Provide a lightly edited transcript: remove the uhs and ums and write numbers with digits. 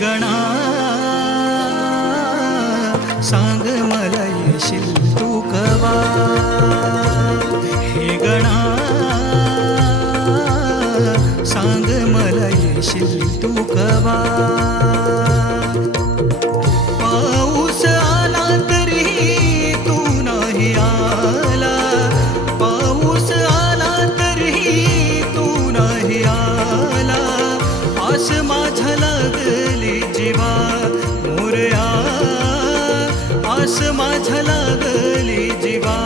गणा सांग मला येशील तू कवा, हे गणा सांग मला येशील तू कवा. पाऊस आला तरी तू नाही आला, पाऊस आला तरी तू नाही आला. आस माझ्या लागली जीवा मोरया, आस माझ्या लागली जीवा.